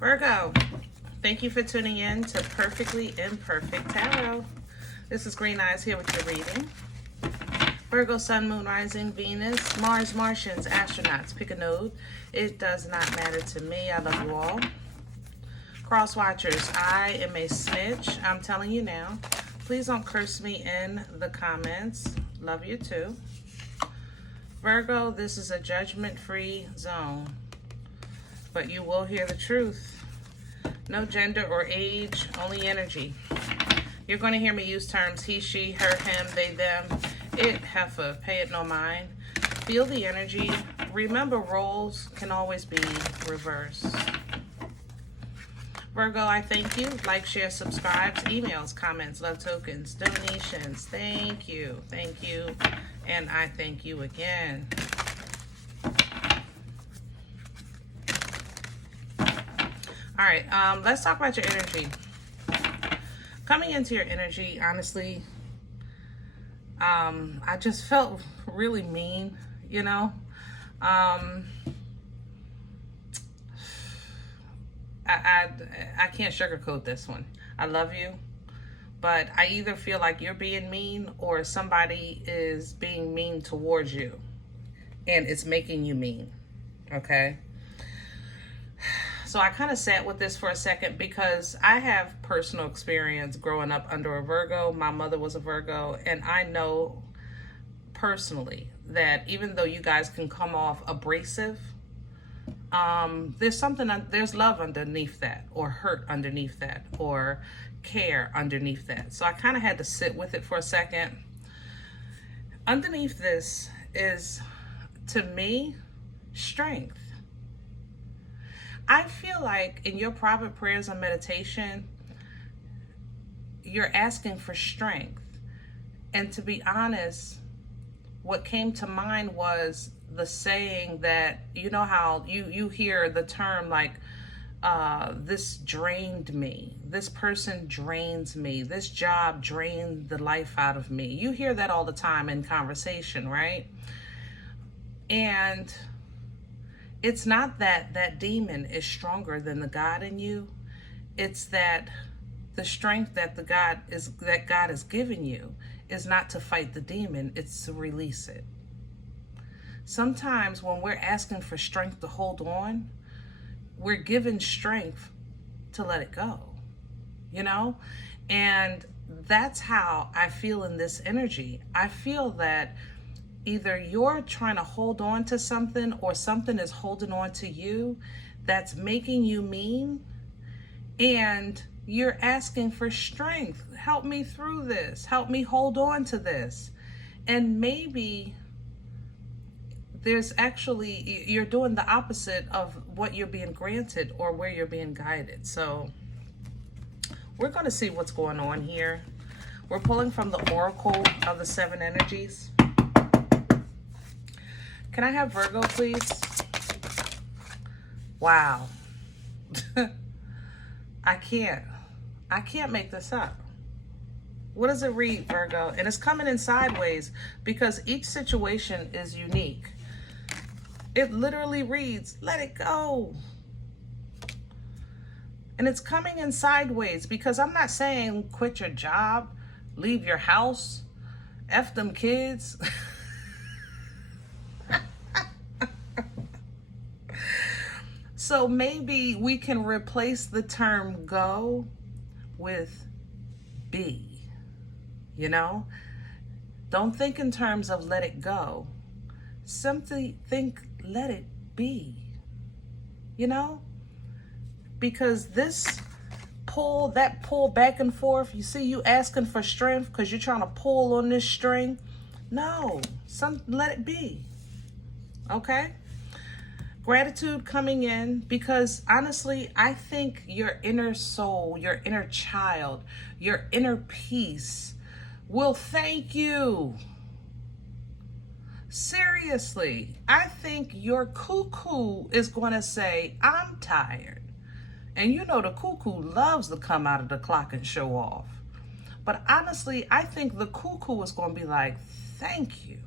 Virgo, thank you for tuning in to Perfectly Imperfect Tarot. This is Green Eyes here with your reading. Virgo, Sun, Moon, Rising, Venus, Mars, Martians, astronauts. Pick a node. It does not matter to me. I love you all. Cross watchers, I am a snitch. I'm telling you now. Please don't curse me in the comments. Love you too. Virgo, this is a judgment-free zone, but you will hear the truth. No gender or age, only energy. You're going to hear me use terms he, she, her, him, they, them, it, heifer, pay it no mind. Feel the energy. Remember, roles can always be reversed. Virgo, I thank you. Like, share, subscribe, emails, comments, love tokens, donations. Thank you. Thank you. And I thank you again. All right, let's talk about your energy. Coming into your energy, honestly, I just felt really mean, you know. I can't sugarcoat this one. I love you, but I either feel like you're being mean or somebody is being mean towards you, and it's making you mean, okay? So I kind of sat with this for a second because I have personal experience growing up under a Virgo. My mother was a Virgo, and I know personally that even though you guys can come off abrasive, there's love underneath that, or hurt underneath that, or care underneath that. So I kind of had to sit with it for a second. Underneath this is, to me, strength. I feel like in your private prayers and meditation, you're asking for strength. And to be honest, what came to mind was the saying that, you know how you hear the term like, this drained me, this person drains me, this job drained the life out of me. You hear that all the time in conversation, right? And it's not that that demon is stronger than the God in you. It's that the strength that God has given you is not to fight the demon, it's to release it. Sometimes when we're asking for strength to hold on, we're given strength to let it go, you know? And that's how I feel in this energy. I feel that either you're trying to hold on to something or something is holding on to you that's making you mean, and you're asking for strength. Help me through this. Help me hold on to this. And maybe there's actually, you're doing the opposite of what you're being granted or where you're being guided. So we're going to see what's going on here. We're pulling from the Oracle of the Seven Energies. Can I have Virgo, please? Wow. I can't make this up. What does it read, Virgo? And it's coming in sideways because each situation is unique. It literally reads, let it go. And it's coming in sideways because I'm not saying quit your job, leave your house, F them kids. So maybe we can replace the term go with be, you know? Don't think in terms of let it go. Simply think let it be, you know? Because this pull, that pull back and forth, you see you asking for strength because you're trying to pull on this string. No, let it be, okay? Gratitude coming in because honestly, I think your inner soul, your inner child, your inner peace will thank you. Seriously, I think your cuckoo is going to say, I'm tired. And you know the cuckoo loves to come out of the clock and show off. But honestly, I think the cuckoo is going to be like, thank you.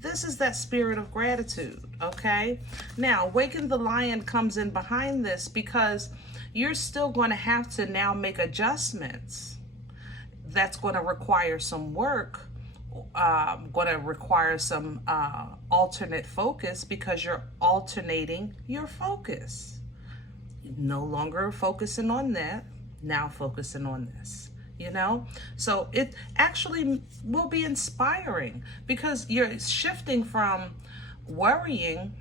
This is that spirit of gratitude, okay? Now, Awaken the Lion comes in behind this because you're still going to have to now make adjustments. That's going to require some work, going to require some alternate focus, because you're alternating your focus. No longer focusing on that, now focusing on this. You know, so it actually will be inspiring because you're shifting from worrying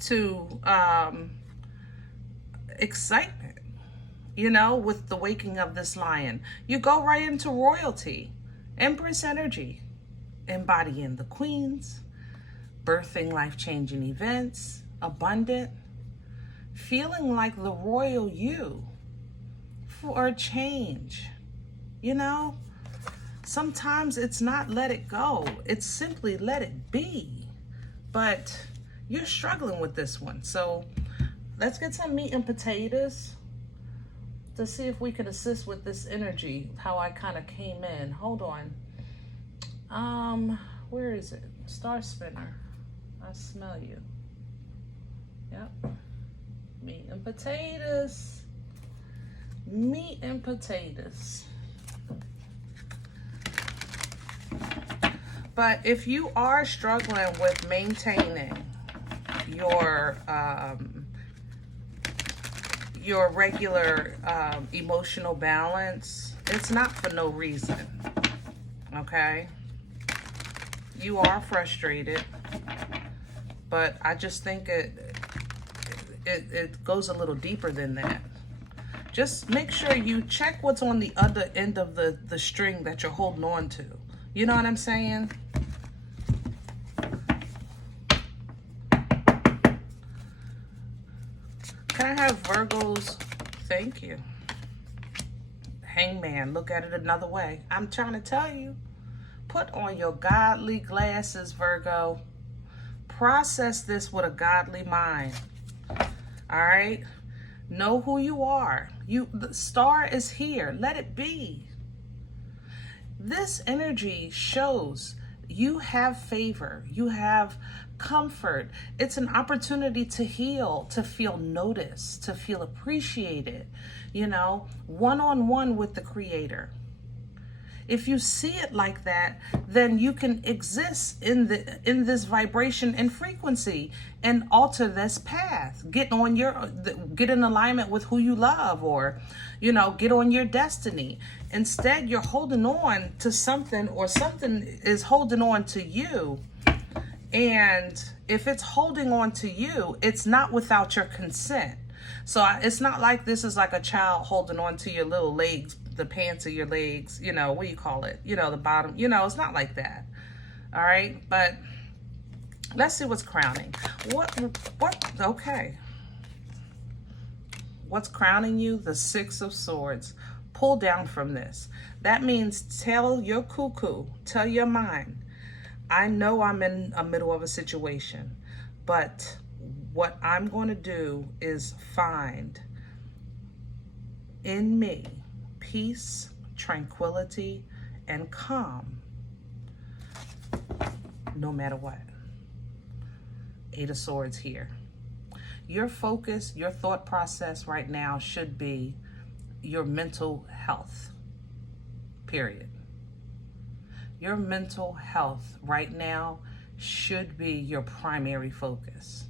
to excitement, you know, with the waking of this lion. You go right into royalty, Empress energy, embodying the queens, birthing life-changing events, abundant, feeling like the royal you for a change. You know, sometimes it's not let it go. It's simply let it be. But you're struggling with this one. So let's get some meat and potatoes to see if we can assist with this energy, how I kind of came in. Hold on. Where is it? Star Spinner. I smell you. Yep. Meat and potatoes. Meat and potatoes. But if you are struggling with maintaining your regular emotional balance, it's not for no reason, okay? You are frustrated, but I just think it goes a little deeper than that. Just make sure you check what's on the other end of the string that you're holding on to. You know what I'm saying? Can I have Virgos? Thank you. Hangman, look at it another way. I'm trying to tell you, put on your godly glasses, Virgo. Process this with a godly mind. All right? Know who you are. The star is here. Let it be. This energy shows you have favor. You have comfort. It's an opportunity to heal, to feel noticed, to feel appreciated, you know, one-on-one with the Creator. If you see it like that, then you can exist in this vibration and frequency and alter this path. Get in alignment with who you love, or, you know, get on your destiny. Instead, you're holding on to something, or something is holding on to you. And if it's holding on to you, it's not without your consent. So it's not like this is like a child holding on to your little legs, the pants of your legs, you know, what do you call it? You know, the bottom, you know, it's not like that. All right. But let's see what's crowning. Okay. What's crowning you? The Six of Swords. Pull down from this. That means tell your cuckoo, tell your mind, I know I'm in the middle of a situation, but what I'm going to do is find in me peace, tranquility, and calm, no matter what. Eight of Swords here. Your focus, your thought process right now should be your mental health, period. Your mental health right now should be your primary focus.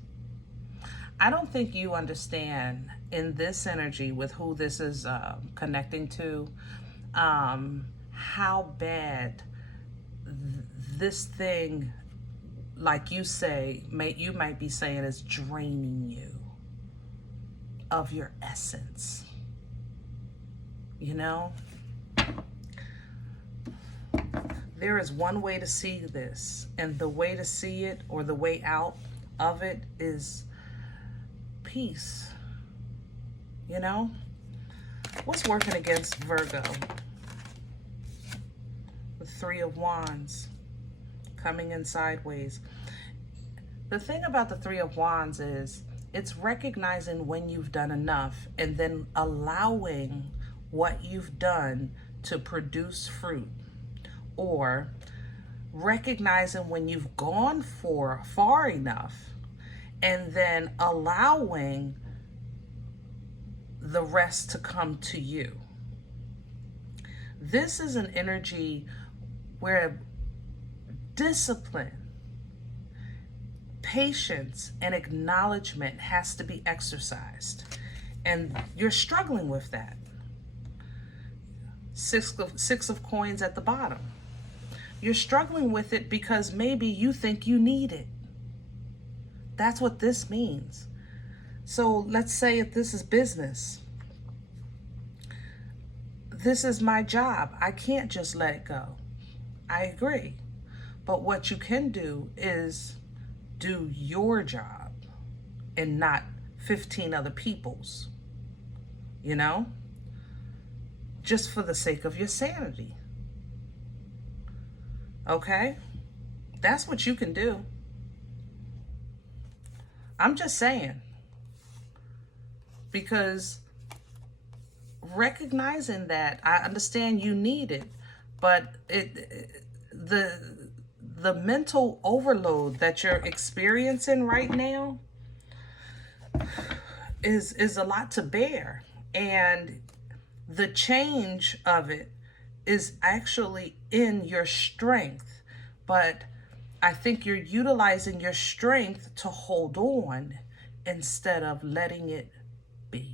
I don't think you understand in this energy with who this is connecting to, how bad this thing, like you say, you might be saying, is draining you of your essence. You know? There is one way to see this, and the way to see it, or the way out of it, is peace. You know? What's working against Virgo? The Three of Wands coming in sideways. The thing about the Three of Wands is it's recognizing when you've done enough, and then allowing what you've done to produce fruit, or recognizing when you've gone far enough, and then allowing the rest to come to you. This is an energy where discipline, patience, and acknowledgement has to be exercised. And you're struggling with that. Six of coins at the bottom. You're struggling with it because maybe you think you need it. That's what this means. So let's say if this is business. This is my job. I can't just let it go. I agree. But what you can do is do your job and not 15 other people's, you know, just for the sake of your sanity. Okay? That's what you can do. I'm just saying. Because recognizing that, I understand you need it, but the mental overload that you're experiencing right now is a lot to bear. And the change of it is actually in your strength. But I think you're utilizing your strength to hold on instead of letting it be.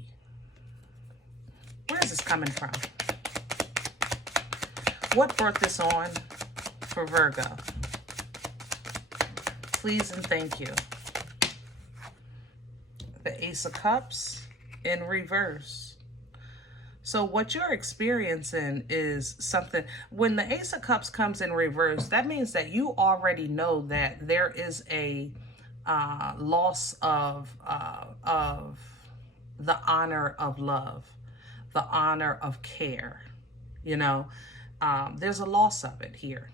Where is this coming from? What brought this on for Virgo? Please and thank you. The Ace of Cups in reverse. So what you're experiencing is something, when the Ace of Cups comes in reverse, that means that you already know that there is a loss of the honor of love, the honor of care. You know, there's a loss of it here.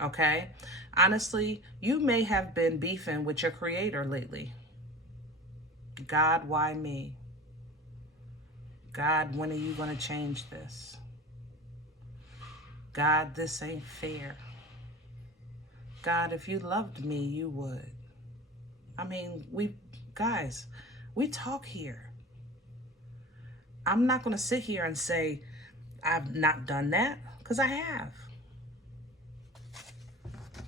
Okay? Honestly, you may have been beefing with your creator lately. God, why me? God, when are you going to change this? God, this ain't fair. God, if you loved me, you would. I mean, guys, we talk here. I'm not going to sit here and say I've not done that, because I have.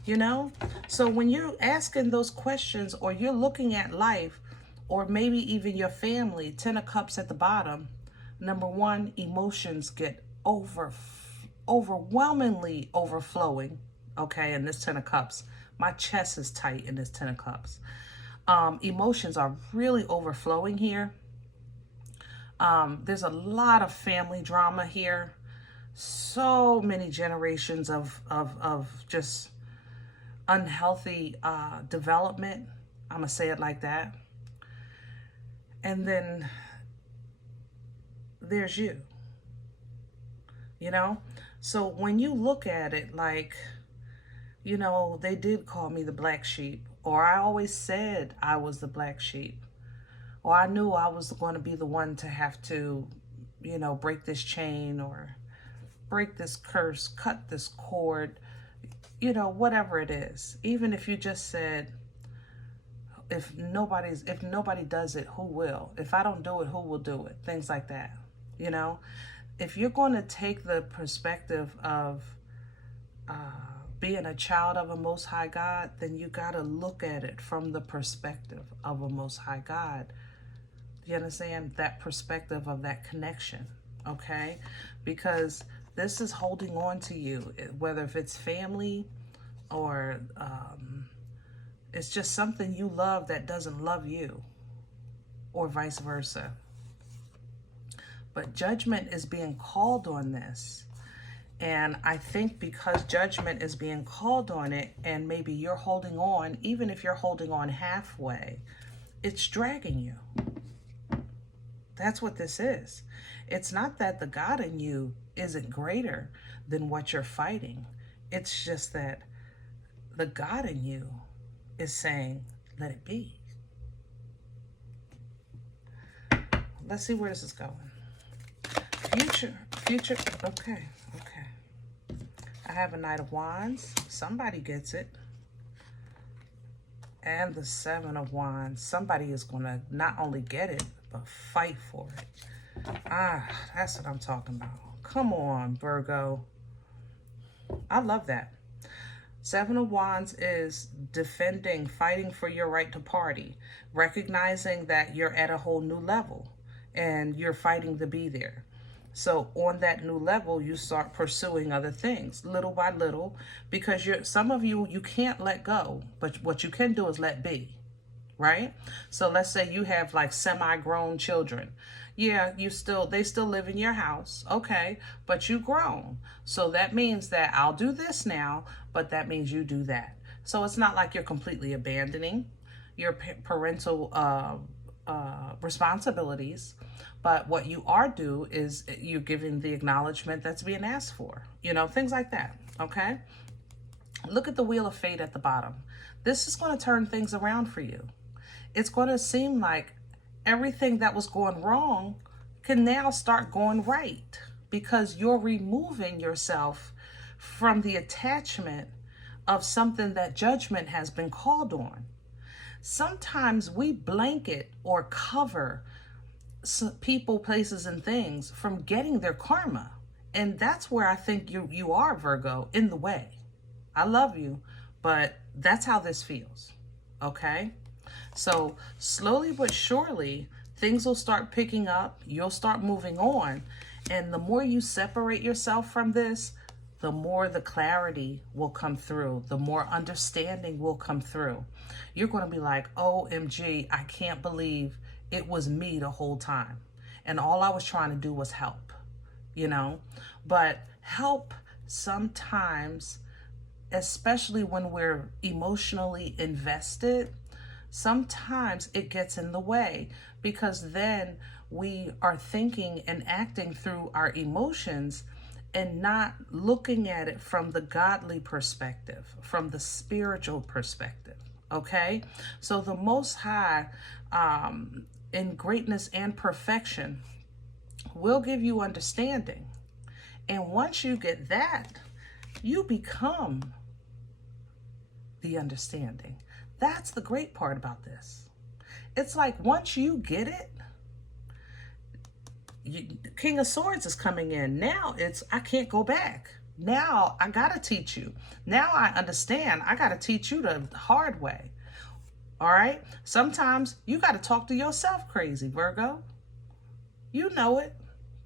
You know? So when you're asking those questions, or you're looking at life, or maybe even your family, 10 of Cups at the bottom, number one, emotions get overwhelmingly overflowing, okay, in this 10 of Cups. My chest is tight in this 10 of Cups. Emotions are really overflowing here. There's a lot of family drama here. So many generations of just unhealthy development. I'm going to say it like that. And then there's you. You know? So when you look at it like, you know, they did call me the black sheep, or I always said I was the black sheep, or I knew I was going to be the one to have to, you know, break this chain, or break this curse, cut this cord, you know, whatever it is. Even if you just said, if nobody does it, who will? If I don't do it, who will do it? Things like that, you know? If you're going to take the perspective of being a child of a Most High God, then you got to look at it from the perspective of a Most High God. You understand? That perspective of that connection, okay? Because this is holding on to you, whether if it's family or it's just something you love that doesn't love you, or vice versa. But judgment is being called on this. And I think because judgment is being called on it, and maybe you're holding on, even if you're holding on halfway, it's dragging you. That's what this is. It's not that the God in you isn't greater than what you're fighting. It's just that the God in you is saying, let it be. Let's see where this is going. Future, okay. I have a Knight of Wands. Somebody gets it. And the Seven of Wands. Somebody is going to not only get it, but fight for it. Ah, that's what I'm talking about. Come on, Virgo. I love that. Seven of Wands is defending, fighting for your right to party, recognizing that you're at a whole new level and you're fighting to be there. So on that new level, you start pursuing other things little by little, because some of you can't let go, but what you can do is let be, right? So let's say you have like semi-grown children. Yeah, they still live in your house, okay, but you grown. So that means that I'll do this now, but that means you do that. So it's not like you're completely abandoning your parental responsibilities, but what you are do is you're giving the acknowledgement that's being asked for, things like that, okay? Look at the Wheel of Fate at the bottom. This is going to turn things around for you. It's going to seem like everything that was going wrong can now start going right, because you're removing yourself from the attachment of something that judgment has been called on. Sometimes we blanket or cover people, places, and things from getting their karma. And that's where I think you are, Virgo, in the way. I love you, but that's how this feels, okay? So slowly but surely, things will start picking up. You'll start moving on. And the more you separate yourself from this, the more the clarity will come through. The more understanding will come through. You're going to be like, OMG, I can't believe it was me the whole time. And all I was trying to do was help, But help sometimes, especially when we're emotionally invested, sometimes it gets in the way, because then we are thinking and acting through our emotions and not looking at it from the godly perspective, from the spiritual perspective, okay? So the Most High, in greatness and perfection, will give you understanding. And once you get that, you become the understanding. That's the great part about this. It's like once you get it, King of Swords is coming in. Now I can't go back. Now I got to teach you. Now I understand. I got to teach you the hard way. All right? Sometimes you got to talk to yourself crazy, Virgo. You know it.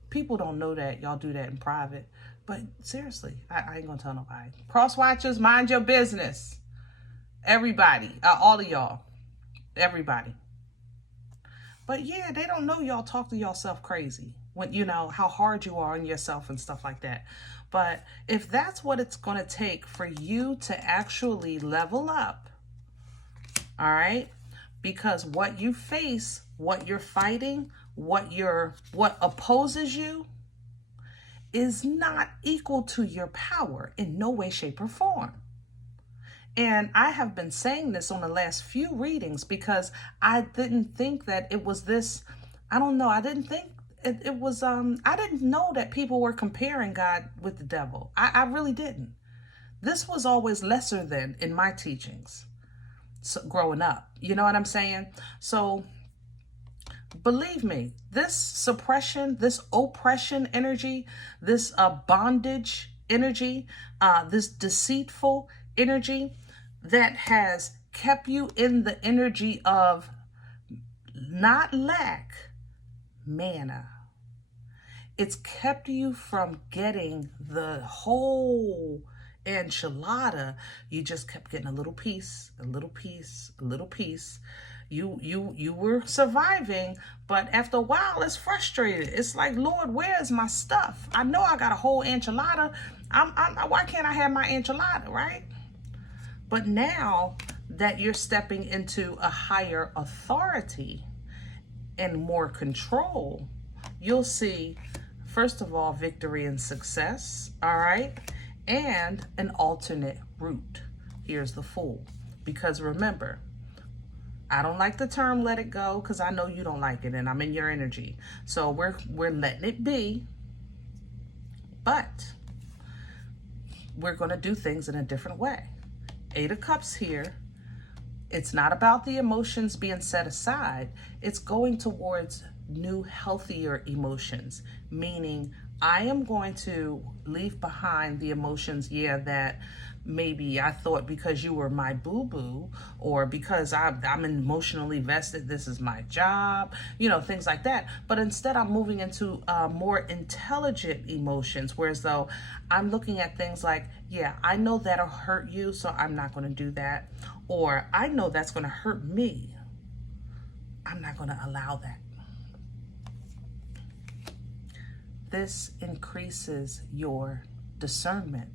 People don't know that. Y'all do that in private. But seriously, I ain't going to tell nobody. Cross watchers, mind your business. Everybody, all of y'all, everybody. But yeah, they don't know y'all talk to yourself crazy when how hard you are on yourself and stuff like that. But if that's what it's going to take for you to actually level up, all right, because what you face, what you're fighting, what opposes you is not equal to your power in no way, shape, or form. And I have been saying this on the last few readings because I didn't think that it was this, I don't know, I didn't think it was, I didn't know that people were comparing God with the devil. I really didn't. This was always lesser than in my teachings growing up. You know what I'm saying? So believe me, this suppression, this oppression energy, this bondage energy, this deceitful energy that has kept you in the energy of not lack, manna. It's kept you from getting the whole enchilada. You just kept getting a little piece, a little piece, a little piece. You were surviving, but after a while, it's frustrated. It's like, Lord, where's my stuff? I know I got a whole enchilada. Why can't I have my enchilada, right? But now that you're stepping into a higher authority and more control, you'll see, first of all, victory and success, all right? And an alternate route. Here's the Fool. Because remember, I don't like the term let it go because I know you don't like it and I'm in your energy. So we're letting it be. But we're going to do things in a different way. 8 of Cups here. It's not about the emotions being set aside. It's going towards new, healthier emotions, meaning I am going to leave behind the emotions, that maybe I thought because you were my boo-boo, or because I'm emotionally vested, this is my job, things like that. But instead, I'm moving into more intelligent emotions, whereas though I'm looking at things like, I know that'll hurt you, so I'm not going to do that. Or I know that's going to hurt me. I'm not going to allow that. This increases your discernment,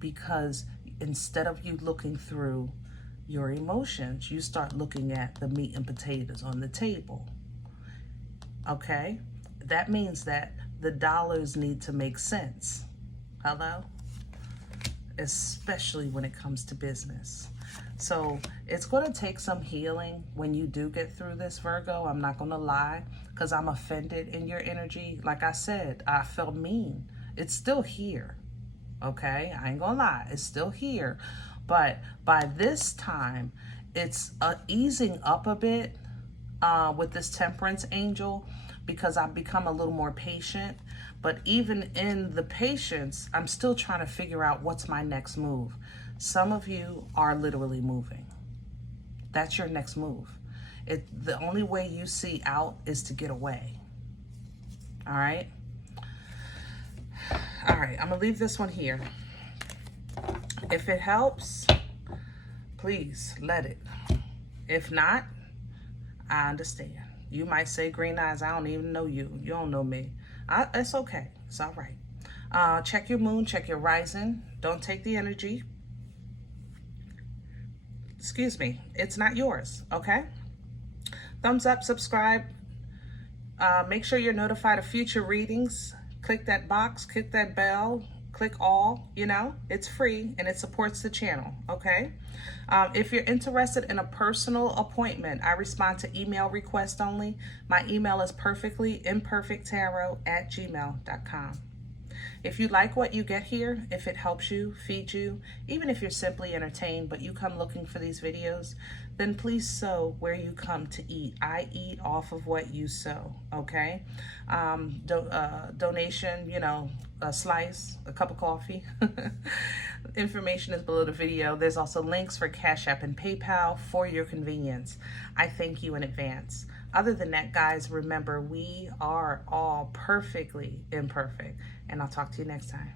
because instead of you looking through your emotions, you start looking at the meat and potatoes on the table. Okay? That means that the dollars need to make sense. Hello? Especially when it comes to business. So it's going to take some healing when you do get through this, Virgo. I'm not going to lie, because I'm offended in your energy. Like I said, I felt mean. It's still here. Okay? I ain't going to lie. It's still here. But by this time, it's easing up a bit with this Temperance angel, because I've become a little more patient. But even in the patience, I'm still trying to figure out what's my next move. Some of you are literally moving. That's your next move. The only way you see out is to get away. All right? All right, I'm going to leave this one here. If it helps, please let it. If not, I understand. You might say, Green Eyes, I don't even know you. You don't know me. It's okay. It's all right. Check your moon, check your rising. Don't take the energy. Excuse me. It's not yours, okay? Thumbs up, subscribe. Make sure you're notified of future readings. Click that box, click that bell, click all, it's free and it supports the channel, okay? If you're interested in a personal appointment, I respond to email requests only. My email is perfectlyimperfecttarot@gmail.com. If you like what you get here, if it helps you, feeds you, even if you're simply entertained, but you come looking for these videos, then please sow where you come to eat. I eat off of what you sow, okay? Donation, a slice, a cup of coffee. Information is below the video. There's also links for CashApp and PayPal for your convenience. I thank you in advance. Other than that, guys, remember, we are all perfectly imperfect. And I'll talk to you next time.